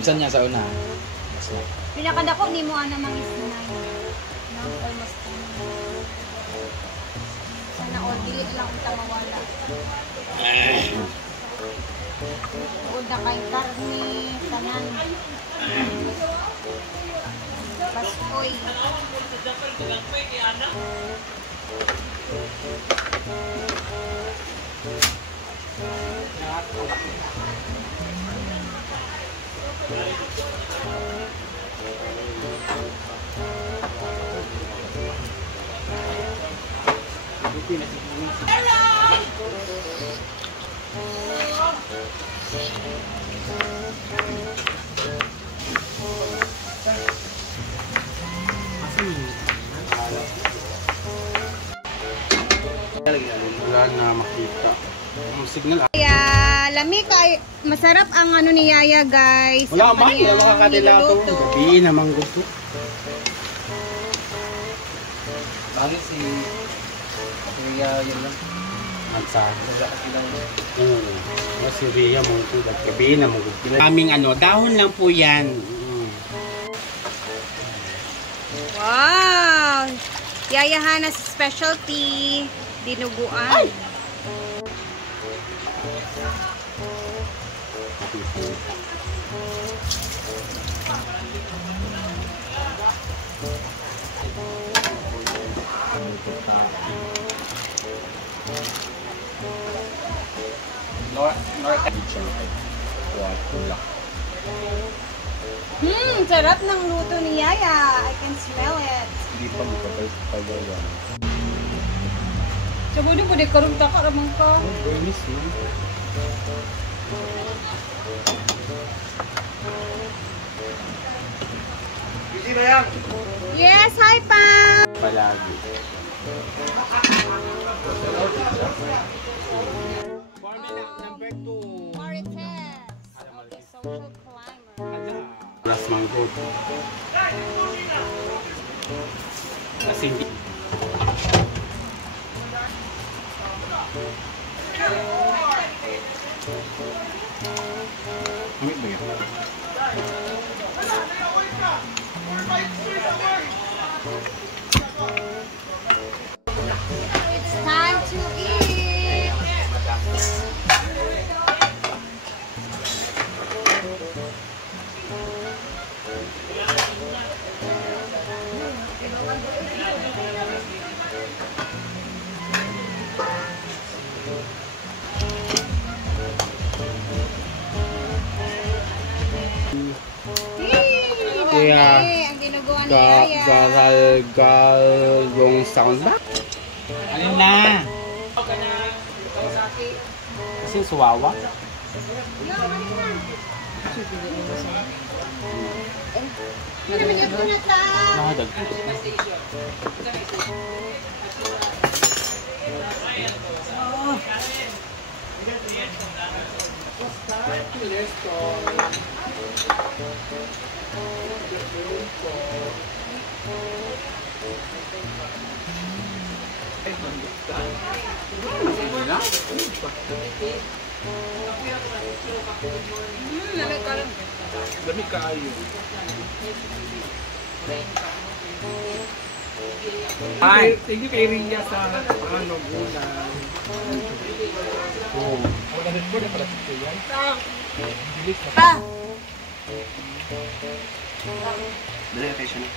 Minsan niya sa una. Pinakadako ni mo ana mang isnay. No, almost. Sana all dili lang unta mawala. Uda kay karne tanan. Baskoy. Wala na makita. Ang signal. Kaya lami kay masarap ang ano ni Yaya, guys. Wala man, wala makakadila to. Gabi naman gusto. Bakit si Kuya yun lang? Magsabi. Si Ria mong tulad. Gabi naman gusto. Kaming ano, dahon lang po yan. Wow! Yaya Hana's specialty, dinuguan. Ay! Sarap ng luto ni Yaya. I can smell it. Hindi pa magpapagawa. Sabi niyo po, di karong taka ramang ka. Burnis, no? Busy na yan? Yes, hi Pam! Palagi. Number 2. Marites. Okay, social climber. Plus mango. Kasi hindi. Amit ba yan? It's time to eat! Kaya, ang ginuguan ni Yaya. galong sound ba? Alin na? Kasi suwawa? Hindi naman yung tunat lang. Nakadag. Dami kaayo. Ay, thank you kay Ria sa ano gulay. Oh. Wala rin po na pala ito yan. Dali kayo siya na.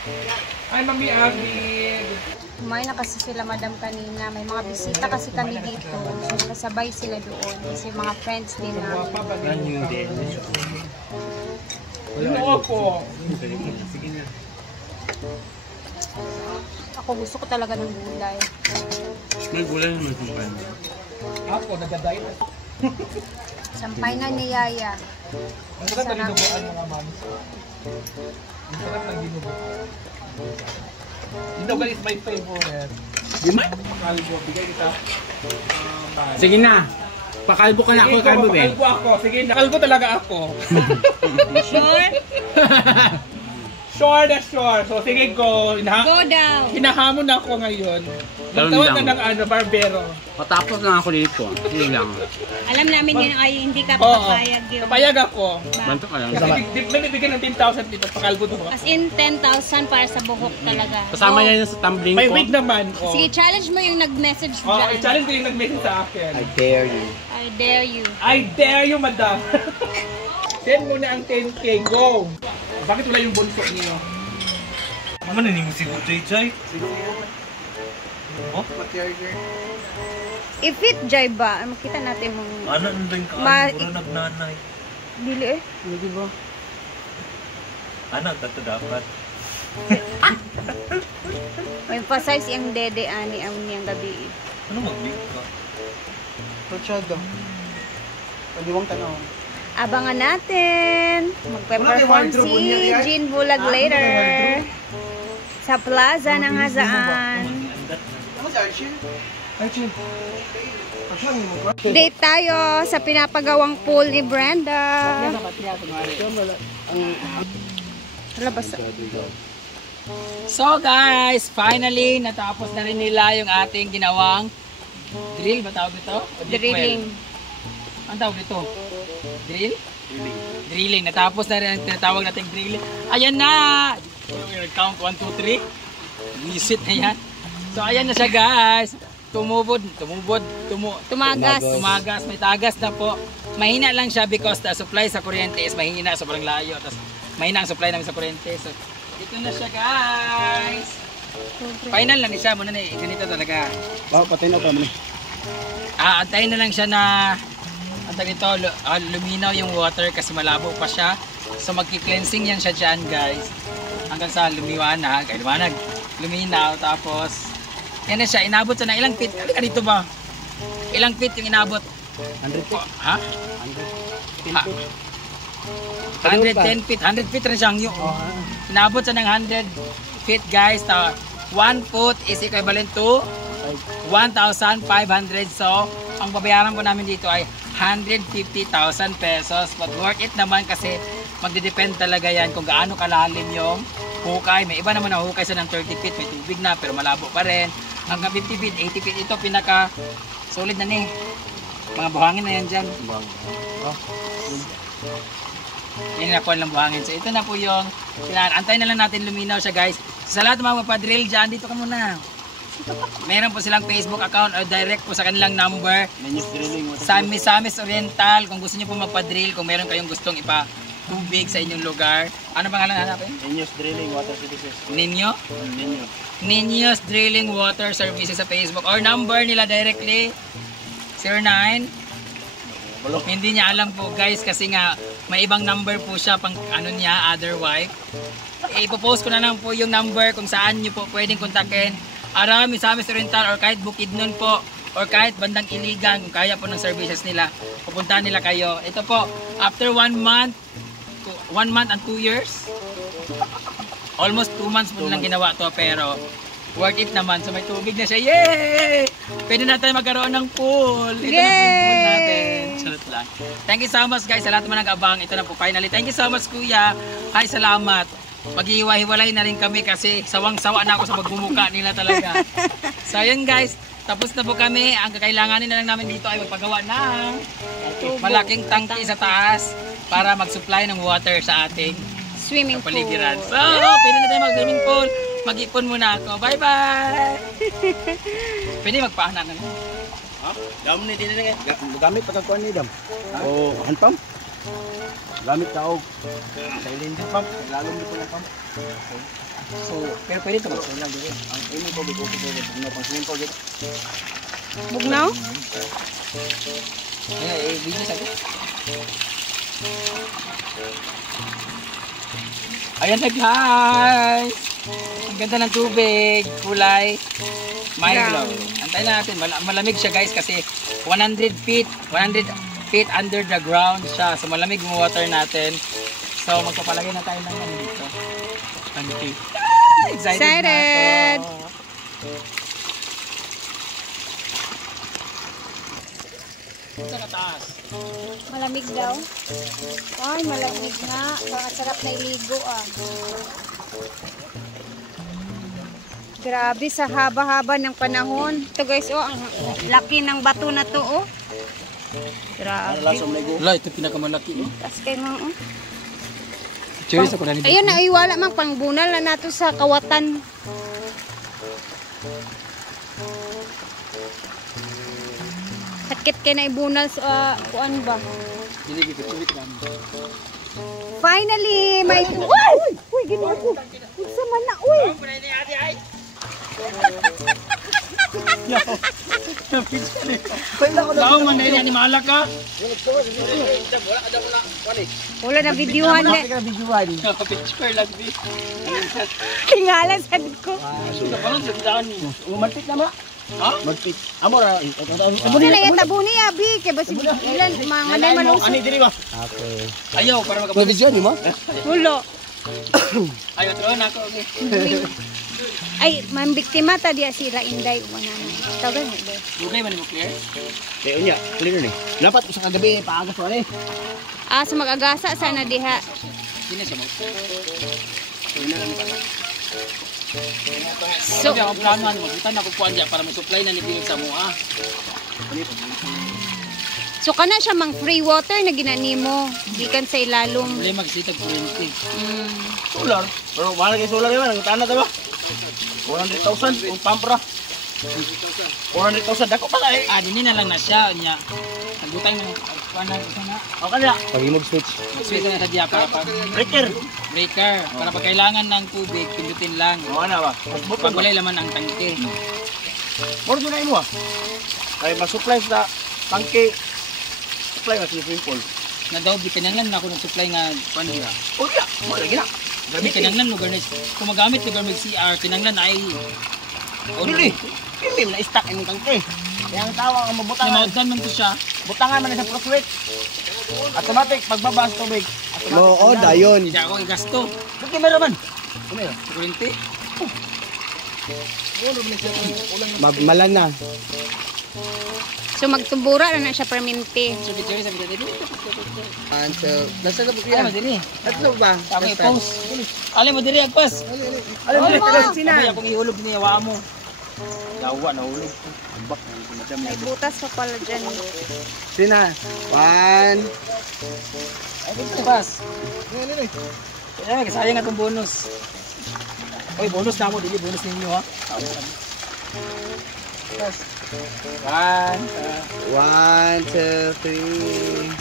Ay, Mami Abby. Kumain na kasi sila madam kanina. May mga bisita kasi kami dito. So nakasabay sila doon. Kasi mga friends din namin. Ano yung din? Oo po. Sige na. Ako gusto ko talaga ng gulay. May gulay naman kung paano. Ako, nagda-diet. Sampay na ni Yaya. Ang sarap na dinubuan mga mami. Ang sarap na dinubuan. Dinubuan is my favorite. Di man? Pakalbo, bigay kita. Sige na. Pakalbo ka na ako, kalbo be. Pakalbo ako. Sige, nakalbo talaga ako. Sure? Sure na sure. So sige go. Go down. Hinahamon ako ngayon. Ganun Magtawag lang. ka ng barbero. Matapos lang ako dito. Yun lang. Alam namin yun ay hindi ka Oo. papayag yun. Kapayag ako. Banto ka lang. Kasi may bibigyan ng 10,000 dito. Pakalbo to. As in, 10,000 para sa buhok talaga. Kasama Go. niya yun sa tumbling May ko. wig naman. Oh. Sige, challenge mo yung nag-message Oh, dyan. i-challenge ko yung nag-message sa akin. I dare you. I dare you. I dare you, madam. Send mo na ang 10K. Go! Bakit wala yung bunso niyo? Mama nanin mo si Jay. Oh? If-it, Jai ba? Makita natin mong... Ano nandun ka? Ma- Puro nagnanay. Dili eh. Hindi ba? Anak, dato dapat. May emphasize yung dede ani ang niyang gabi. Ano mag-big ka? Torchado. Paliwang tanaw. Abangan natin. Magpe-perform si Jean Bulag later. Sa plaza ng Hazaan. Date tayo sa pinapagawang pool ni Brenda. Labas. So guys, finally natapos na rin nila yung ating ginawang drill ba tawag ito? O deep well? Drilling. Ang tawag ito? Drill? Drilling. Natapos na rin ang tinatawag nating drilling. Ayan na! We'll count 1, 2, 3. Visit na yan. So ayan na siya guys. Tumagas. May tagas na po. Mahina lang siya because the supply sa kuryente is mahina. Sobrang layo. Tapos mahina ang supply namin sa kuryente. So ito na siya guys. Final lang siya. Muna na ganito talaga. Patay na pa mo. Antayin na lang siya na luminaw yung water kasi malabo pa siya. So magki-cleansing yan siya dyan guys. Hanggang sa lumiwanag. Ay lumanag. Luminaw. Tapos yan na siya. Inabot siya na ilang feet. Halika dito ba? Ilang feet yung inabot? 100 feet. Ha? 110 feet. 100 feet rin siyang yung. Inabot siya ng 100 feet guys. 1 foot is equivalent to 1,500. So, ang babayaran po namin dito ay 150,000 pesos. But worth it naman kasi magdidepend talaga yan kung gaano kalalim yung hukay. May iba naman na hukay sa ng 30 feet. May tubig na pero malabo pa rin. Hanggang 50 feet, 80 feet. Ito pinaka solid na ni. Mga buhangin na yan dyan. Yan na po lang buhangin. So ito na po yung antay na lang natin luminaw siya guys. So, sa lahat ng mga mapadrill dyan, dito ka muna. Meron po silang Facebook account or direct po sa kanilang number. Samis Oriental. Kung gusto niyo po magpa-drill, kung meron kayong gustong tubig sa inyong lugar. Ano pangalan hanapin? Ninyos Drilling Water Services. Ninyo? Ninyo's Drilling Water Services sa Facebook. Or number nila directly 09. Hindi niya alam po guys kasi nga may ibang number po siya pang niya, other wife. Ipopost ko na lang po yung number kung saan niyo po pwedeng kontakin. Arami, Samis Oriental or kahit Bukidnon po or kahit bandang Iligan kung kaya po ng services nila. Pupuntahan nila kayo. Ito po, after 1 month and 2 years. Almost 2 months po nilang ginawa to pero worth it naman. So may tubig na siya. Yay! Pwede na tayo magkaroon ng pool. Ito na po yung pool natin. Charot lang. Thank you so much guys sa lahat naman nag-abang. Ito na po finally. Thank you so much kuya. Ay salamat. Maghihiwa-hiwalay na rin kami kasi sawang-sawa na ako sa pagbumuka nila talaga. So yun guys. Tapos na po kami. Ang kakailanganin na lang namin dito ay magpagawa ng malaking tangki sa taas para mag-supply ng water sa ating Swimming pool. paligiran. So, pwede na tayo mag-swimming pool. Mag-ipon muna ako. Bye-bye! Pwede magpaanan na. Dam ni din ni. Gamit pagkakuan ni dam. O hanpam. Gamit taog. Silent pump. Lalong dito ng pump. So, pero pwede ito mag-solar din. Ang imi ko bigo ko no pang swimming pool dito. Bugnaw? Video sa ito. Ayan na guys! Ang ganda ng tubig, kulay Milo. Antayin na natin, malamig siya guys kasi 100 feet under the ground siya. So malamig yung water natin. So magpapalagay na tayo ng ano dito. Excited! Na ako. Sa kataas. Malamig daw. Ay, malamig nga. Baka sarap na iligo ah. Grabe sa haba-haba ng panahon. Ito guys, oh, ang laki ng bato na to, oh. Grabe. Wala, ito pinakamalaki. Oh. Tas kay mga, oh. Cheers ako na ni Ayun na, iwala mang pangbunal na nato sa kawatan. Sakit kay na ibunal sa kuan ba? Finally, may... Uy! Uy, gini ako. Isa man na, uy! Tao man na ni malak ka. Wala na videohan na. Picture lang di. Tingala sa ko. Parang sa ni. Magpit na mo. Ha? Magpit. Amo ra. Muna na yung tabo ni Abi. Kaya ba si ilan, mga day malusot. Ani diri ba? Okay. Ayaw para Na video ni mo? Hulo. Ayaw tro na ako. Okay. Ay, mambiktima ta diya sila Inday. Tagal mo ba? Dugay man mo clear. Kaya unya, clear ni. Dapat sa kagabi paagas wala eh. Ah, sa mag-agasa sana diha. Sino siya mo? So, So, ang plano mo, kita na kukuan diya para ma-supply na ni Bing sa mua. so kana siya mang free water na ginanimo gikan sa ilalom. Wala magsitag 20. Solar. Pero wala kay solar yaman, ang tanah diba? 400,000 kung pampra. 400,000 dako pala eh. Ah, dini na lang na siya nya. Nagbutang na kuana sana. O kanya. Pag-imog switch. Switch na sa diya para pa Breaker. breaker para pag kailangan ng tubig pindutin lang. O ano ba? Pag wala laman ang tangke. More na imo ah. Kaya mag-supply sa tangke. Supply na sa swimming pool. Na daw bikinanglan na ako ng supply nga kuan diya. O yeah, mo lagi na. Grabe kinanglan lugar na kung magamit lugar mag CR kinanglan ay Dili. Hindi na stock imong tangke. Kaya ang tawa ang mabutangan. Namautan man to siya. Butangan man sa proswit. Automatic pagbaba sa tubig. Oo, dayon. Hindi ako igasto. Buti meron man. Kumero. Kurente. Malan na. So magtumbura na siya perminti. So picture sa video dito. Nasa na buki Ay madiri. Tatlo ba? Ako i-post. Ali mo diri agpas. Alam mo, Sabi akong ihulog ni wa mo. Dawa na hulog. Bak, May butas pa pala dyan. Sina. 1. Ay agpas. Ay sayang atong bonus. Oy bonus na mo dili bonus ninyo ha. 1, 2, 3.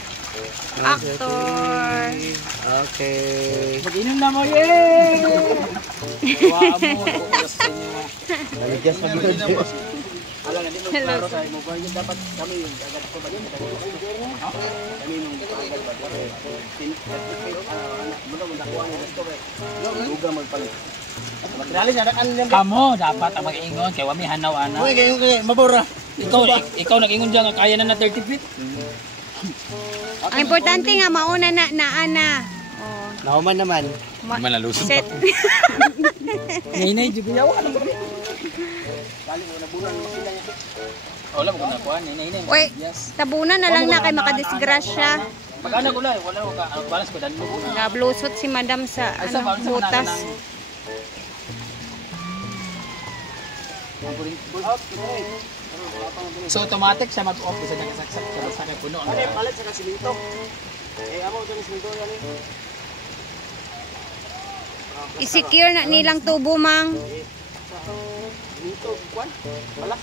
Actor. Okay. Mag-inom na mo yay. Wa mo bonus ninyo. Naligas na dito. Alam hindi mo klaro sa mobile yun dapat kami yung agad ko ba yun? Kami yung agad ba? Muna mo nakuha ng gusto ba? Duga magpalit. Materialis na kan kamo dapat ang mag-ingon kay wami hanaw ana. Uy, kayo mabura. Ikaw nag-ingon diyan nga kaya na 30 feet. Ang importante nga mauna na ana. Oh. Nauman naman. Malalusot. Set. Nay jud yaw ano ba? Kali mo na bulan makita niya. Wala mo na kuan nay. Uy, tabunan na lang na kay makadisgrasya. Pag-ana ko lang wala ko ka balance ko dan mo. Nablusot si madam sa butas. So automatic siya mag-off sa nakasaksak sa puno. Ano palit sa siminto? Amo sa siminto yan I-secure na nilang tubo mang. Siminto, kwan? Balas.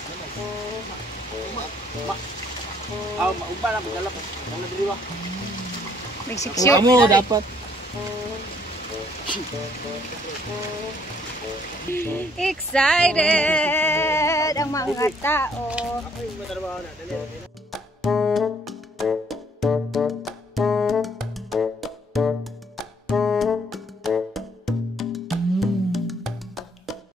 Maugba na magdala ko. Ano diriwa? Mag-secure. Amo dapat. Excited ang mga tao. Ako yung matrabaho na. Dali.